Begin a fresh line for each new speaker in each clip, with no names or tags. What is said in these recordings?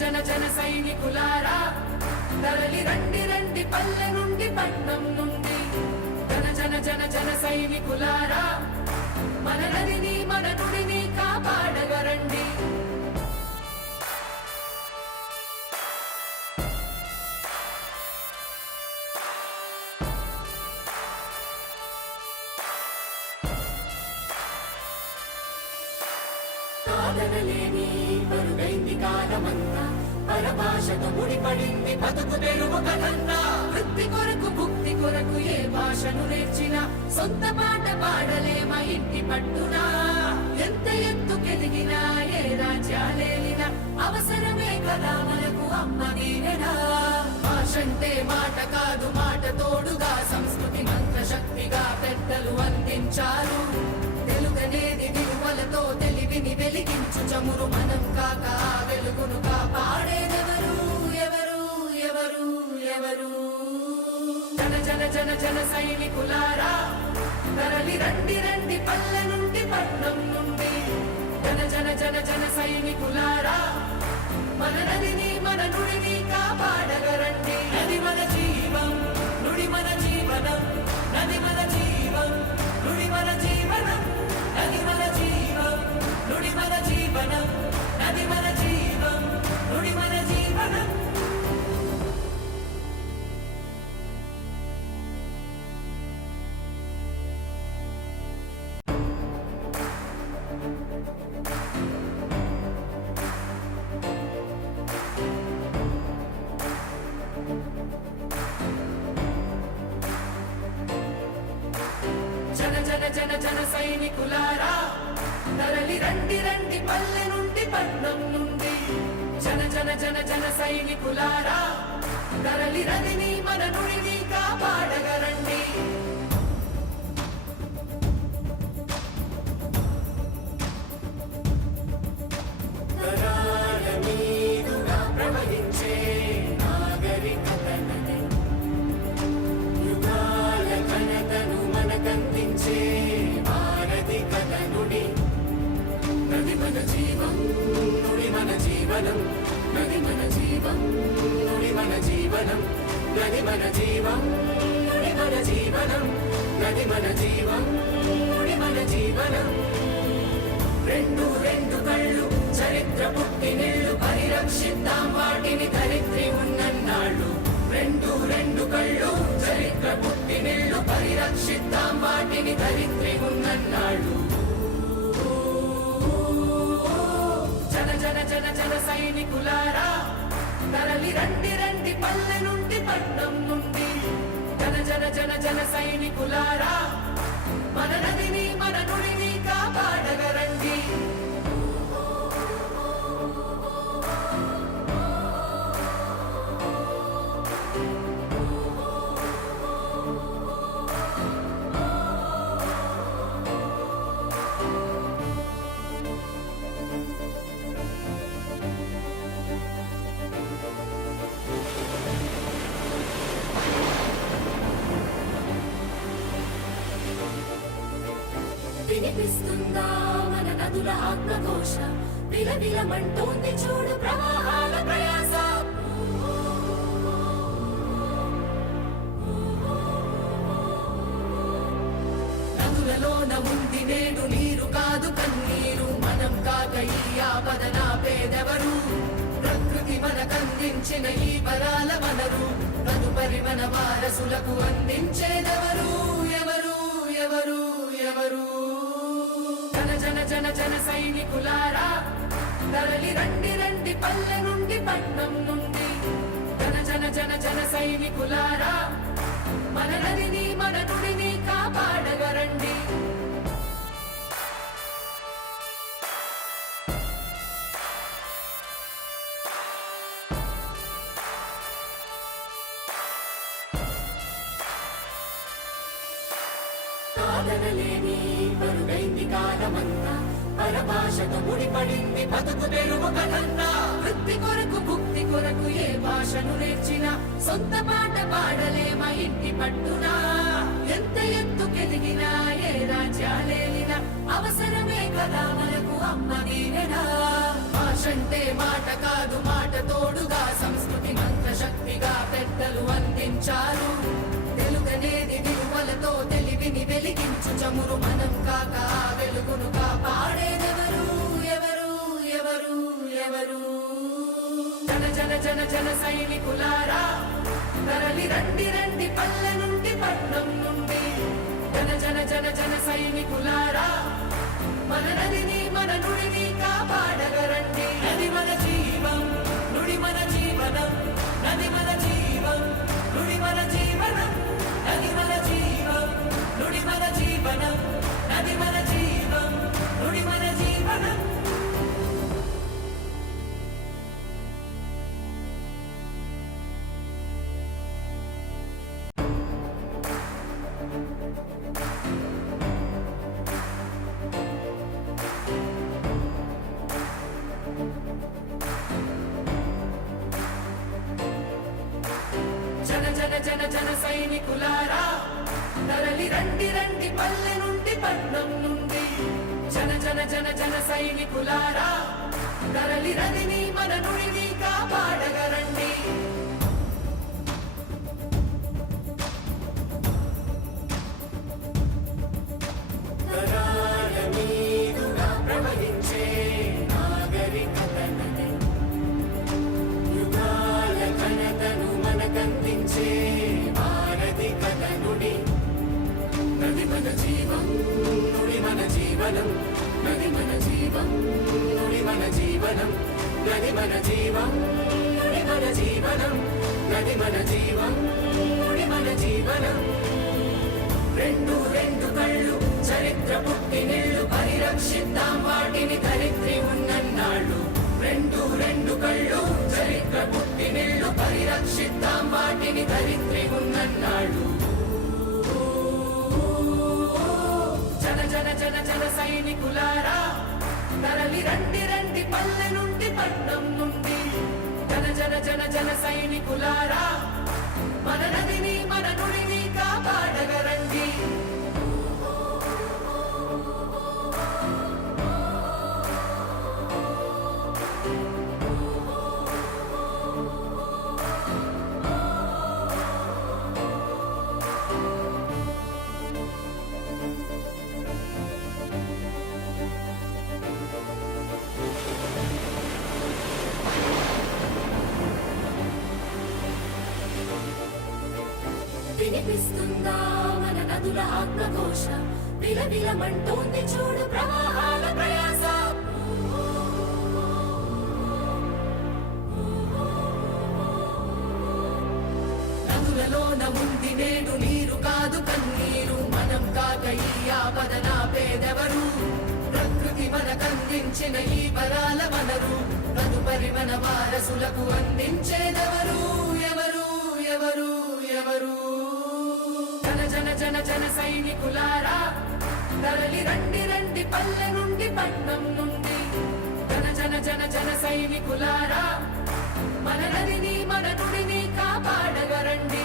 జన జన సైనికులారా తరలి రండి రండి పల్లె నుండి పట్నం నుండి. జన జన జన జన సైనికులారా మన నదిని మన నుడిని కాపాడగరండి. కాదనలేని పరుగైంది కాలమంతా పరభాషతో ముడిపడింది బతుకు తెరువు కథన్నా. వృత్తి కొరకు భుక్తి కొరకు ఏ భాషను నేర్చినా. సొంత పాట పాడలేమా ఇంటి పట్టునా. ఎంత ఎత్తుకెదిగినా ఏ రాజ్యాలేలినా అవసరమే కదా మనకు అమ్మ దీవెనా భాషంటే మాట కాదు మాట తోడుగా. సంస్కృతి మంత్ర శక్తిగా పెద్దలు అందించారు. అనేది విలువలతో తెలివిని వెలిగించు చమురు మనం కాక వెలుగును కాపాడేదెవరు? ఎవరు? ఎవరు? ఎవరు? జన జన జన జన సైనికులారా తరలి రండి రండి పల్లె నుండి పట్నం నుండి. జన జన జన జన సైనికులారా మన నదిని మన నుడిని కాపాడగరండి. జీవనం నది మన జన జన సైనికులారా తరలి రండి రండి పల్లె నుండి పట్నం నుండి. జన జన జన జన సైనికులారా తరలి రదిని మన నుడిని కాపాడగరండి జీవనం నది మన జీవం నుడి మన జీవనం నది మన జీవం నుడి మన జీవనం నది మన జీవం నుడి మన జీవనం రెండు రెండు కళ్ళు చరిత్ర పుట్టినిళ్ళు పరిరక్షిద్దాం వాటిని ధరిత్రి ఉన్నన్నాళ్ళు. రెండు రెండు కళ్ళు చరిత్ర పుట్టినిళ్ళు పరిరక్షిద్దాం వాటిని ధరిత్రి ఉన్నన్నాళ్ళు. జన జన జన సైనికులారా తరలి రండి రండి పల్లె నుండి పట్నం నుండి. జన జన జన జన సైనికులారా మన నదిని మన నుడిని వినిపిస్తుందా మన నదుల ఆత్మఘోష విలవిలమంటోంది చూడు ప్రవాహాల ప్రయాస. నదులలోన ఉంది నేడు నీరు కాదు కన్నీరు. మనం కాక ఈ ఆపదన పేదెవరు? ప్రకృతి మనకందించిన ఈ వరాల వనరు తదుపరి మన వారసులకు అందించేదెవరు? తరలి రండి రండి పల్లె నుండి పట్నం నుండి. జన జన జన జన సైనికులారా మన నదిని మన నుడిని కాపాడగరండి. కాదనలేని పరుగైంది కాలమంతా. పరభాషకు ముడిపడింది బతుకు తెలుగు కథన్నా వృత్తి కొరకు భుక్తి కొరకు ఏ భాషను నేర్చినా సొంత పాట పాడలేమ ఇంటి పట్టునా. ఎంత ఎత్తుకెదిగినా ఏ రాజ్యాలేలినా అవసరమే కదా మనకు అమ్మ దీవెనా భాష భాషంటే మాట కాదు మాట తోడుగా సంస్కృతి మంత్ర శక్తిగా పెద్దలు అందించారు. తెలుగనేది తెలివిని వెలిగించు చమురు మనం కాక వెలుగును కాపాడేదెవరు? ఎవరు? ఎవరు? ఎవరు? జన జన జన జన సైనికులారా తరలి రండి రండి పల్లె నుండి పట్నం నుండి జీవనం నది మన జీవం నుడి మన జీవనం. జన జన జన జన సైనికులారా తరలి రండి రండి పల్లె నుండి పట్నం నుండి. జన జన జన జన సైనికులారా తరలి రదిని మన నుడిని కాపాడగరండి జీవనం నది మన జీవం నుడి మన జీవనం నది మన జీవం నుడి మన జీవనం నది మన జీవం నుడి మన జీవనం రెండు రెండు కళ్ళు చరిత్ర పుట్టినిళ్ళు పరిరక్షిద్దాం వాటిని ధరిత్రి ఉన్నన్నాళ్ళు. రెండు రెండు కళ్ళు చరిత్ర పుట్టినిళ్ళు పరిరక్షిద్దాం వాటిని ధరిత్రి ఉన్నన్నాళ్ళు. జన జన జన సైనికులారా తరలి రండి రండి పల్లె నుండి పట్నం నుండి. జన జన జన జన సైనికులారా వినిపిస్తుందా మన నదుల ఆత్మఘోష విలవిలమంటోంది చూడు ప్రవాహాల ప్రయాస. నదులలోన ఉంది నేడు నీరు కాదు కన్నీరు. మనం కాక ఈ ఆపదన పేదెవరు? ప్రకృతి మనకందించిన ఈ వరాల వనరు తదుపరి మన వారసులకు అందించేదెవరు? సైనికులారా తరలి రండి రండి పల్లె నుండి పట్నం నుండి. జన జన జన జన సైనికులారా? మన నదిని మన నుడిని కాపాడగరండి.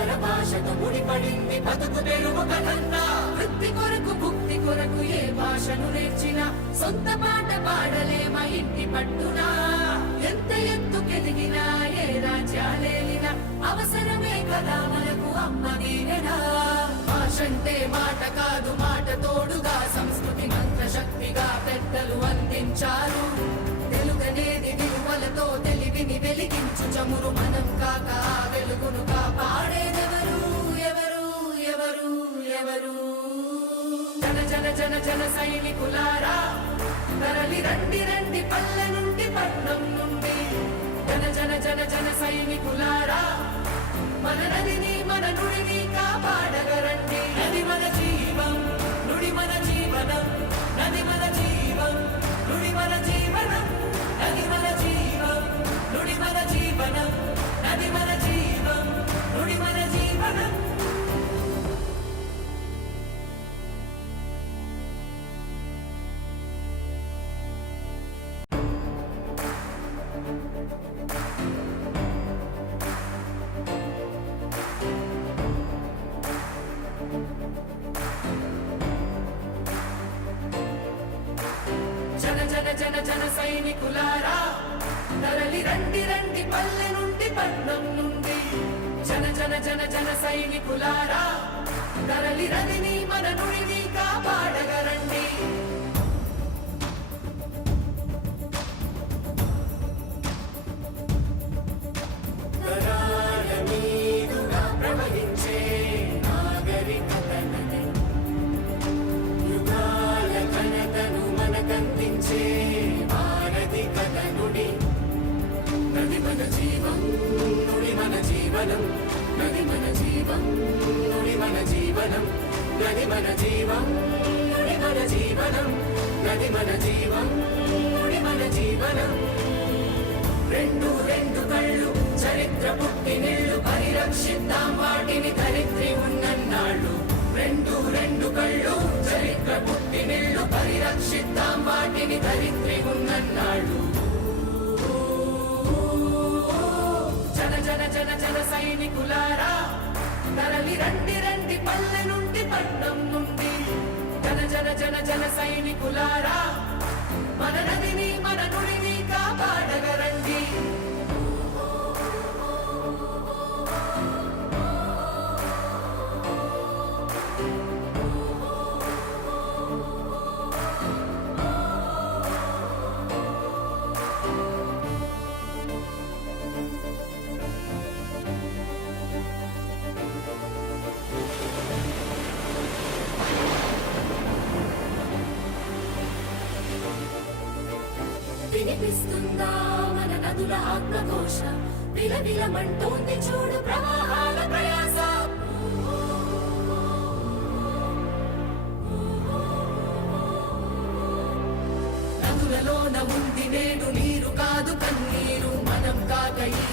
పరభాషతో ముడిపడింది బతుకు తెరువు కథన్నా వృత్తి కొరకు భుక్తి కొరకు ఏ భాషను నేర్చినా సొంత పాట పాడలేమ ఇంటి పట్టునా. ఎంత ఎత్తుకెదిగినా ఏ రాజ్యాలేలినా అవసరమే కదా మనకు అమ్మ దీవెనా భాషంటే మాట కాదు మాట తోడుగా సంస్కృతి మంత్ర శక్తిగా పెద్దలు అందించారు. తెలుగనేది విలువలతో తెలివిని వెలిగించు చమురు ఎవరు? జన జన జన జన సైనికులారా తరలి రండి రండి పల్లె నుండి పట్నం నుండి. జన జన జన జన సైనికులారా మన నదిని మన నుడిని కాపాడగరండి జన జన సైనికులారా తరలి రండి రండి పల్లె నుండి పట్నం నుండి. జన జన జన జన సైనికులారా తరలి రదిని మన నుడిని భారతి నది మన జీవం నుడి మన జీవనం. నది మన జీవం నుడి మన జీవనం. నది మన జీవం నుడి మన జీవనం. నది మన జీవం నుడి మన జీవనం. రెండు రెండు కళ్ళు చరిత్ర పుట్టినిళ్ళు పరిరక్షిద్దాం వాటిని ధరిత్రి ఉన్నన్నాళ్ళు. సైనికులారా తరలి రండి రండి పల్లె నుండి పట్నం నుండి. జన జన జన జన సైనికులారా మన నదిని మన నుడిని కాపాడగరండి. వినిపిస్తుందా? మన నదుల ఆత్మఘోష విలవిలమంటోంది చూడు ప్రవాహాల ప్రయాస. నదులలోన ఉంది నేడు నీరు కాదు కన్నీరు. మనం కాక ఈ